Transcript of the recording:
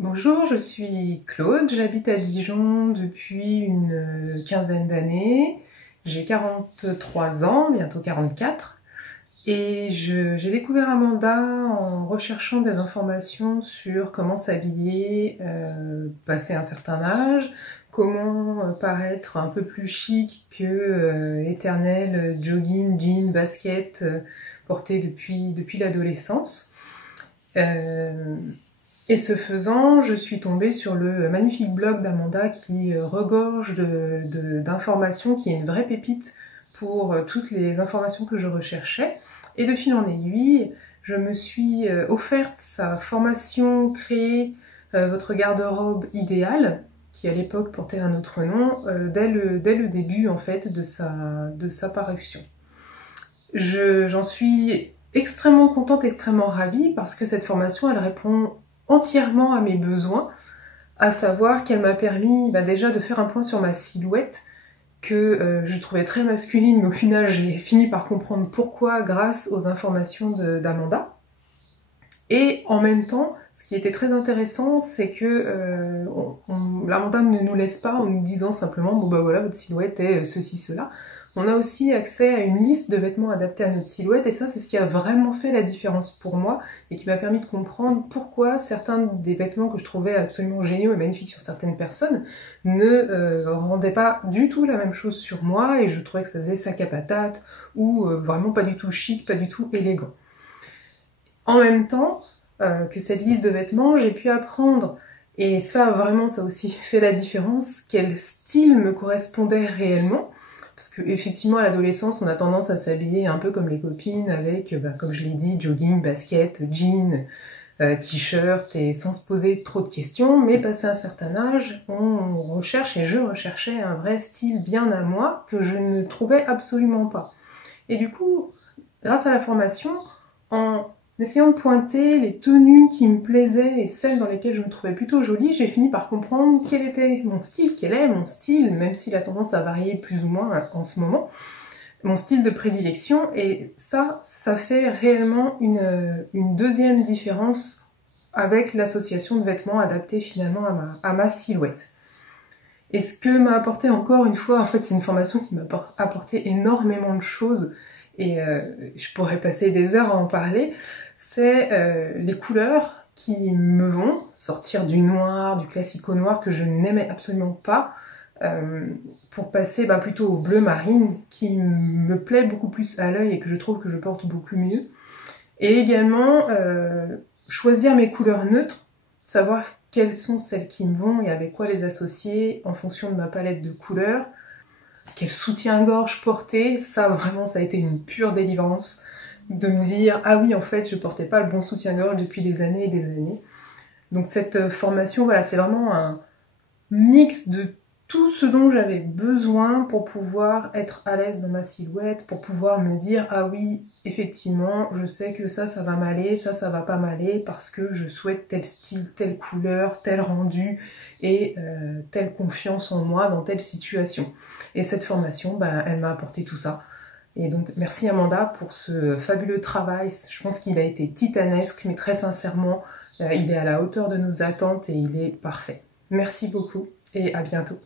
Bonjour, je suis Claude, j'habite à Dijon depuis une quinzaine d'années. J'ai 43 ans, bientôt 44. Et j'ai découvert Amanda en recherchant des informations sur comment s'habiller, passer un certain âge, comment paraître un peu plus chic que l'éternel jogging, jean, basket porté depuis l'adolescence. Et ce faisant, je suis tombée sur le magnifique blog d'Amanda qui regorge d'informations, qui est une vraie pépite pour toutes les informations que je recherchais. Et de fil en aiguille, je me suis offerte sa formation Créer votre garde-robe idéale, qui à l'époque portait un autre nom, dès le début en fait de sa parution. J'en suis extrêmement contente, extrêmement ravie, parce que cette formation, elle répond entièrement à mes besoins, à savoir qu'elle m'a permis déjà de faire un point sur ma silhouette, que je trouvais très masculine, mais au final j'ai fini par comprendre pourquoi grâce aux informations d'Amanda. Et en même temps, ce qui était très intéressant, c'est que l'Amanda ne nous laisse pas en nous disant simplement « bon bah voilà, votre silhouette est ceci, cela ». On a aussi accès à une liste de vêtements adaptés à notre silhouette, et ça c'est ce qui a vraiment fait la différence pour moi, et qui m'a permis de comprendre pourquoi certains des vêtements que je trouvais absolument géniaux et magnifiques sur certaines personnes ne rendaient pas du tout la même chose sur moi, et je trouvais que ça faisait sac à patate, ou vraiment pas du tout chic, pas du tout élégant. En même temps que cette liste de vêtements, j'ai pu apprendre, et ça vraiment ça a aussi fait la différence, quel style me correspondait réellement. Parce qu'effectivement, à l'adolescence, on a tendance à s'habiller un peu comme les copines, avec, comme je l'ai dit, jogging, basket, jean, t-shirt, et sans se poser trop de questions. Mais passé un certain âge, on recherche, et je recherchais un vrai style bien à moi, que je ne trouvais absolument pas. Et du coup, grâce à la formation, en essayant de pointer les tenues qui me plaisaient et celles dans lesquelles je me trouvais plutôt jolie, j'ai fini par comprendre quel était mon style, quel est mon style, même s'il a tendance à varier plus ou moins en ce moment, mon style de prédilection, et ça fait réellement une deuxième différence avec l'association de vêtements adaptés finalement à ma silhouette. Et ce que m'a apporté encore une fois, en fait c'est une formation qui m'a apporté énormément de choses, et je pourrais passer des heures à en parler, c'est les couleurs qui me vont, sortir du noir, du classico noir que je n'aimais absolument pas, pour passer plutôt au bleu marine qui me plaît beaucoup plus à l'œil et que je trouve que je porte beaucoup mieux. Et également choisir mes couleurs neutres, savoir quelles sont celles qui me vont et avec quoi les associer en fonction de ma palette de couleurs. Quel soutien-gorge porter, ça vraiment ça a été une pure délivrance de me dire ah oui en fait je portais pas le bon soutien-gorge depuis des années et des années. Donc cette formation voilà c'est vraiment un mix de tout ce dont j'avais besoin pour pouvoir être à l'aise dans ma silhouette, pour pouvoir me dire ah oui effectivement je sais que ça va m'aller, ça va pas m'aller parce que je souhaite tel style, telle couleur, tel rendu et telle confiance en moi dans telle situation. Et cette formation, elle m'a apporté tout ça. Et donc merci Amanda pour ce fabuleux travail, je pense qu'il a été titanesque, mais très sincèrement, il est à la hauteur de nos attentes et il est parfait. Merci beaucoup et à bientôt.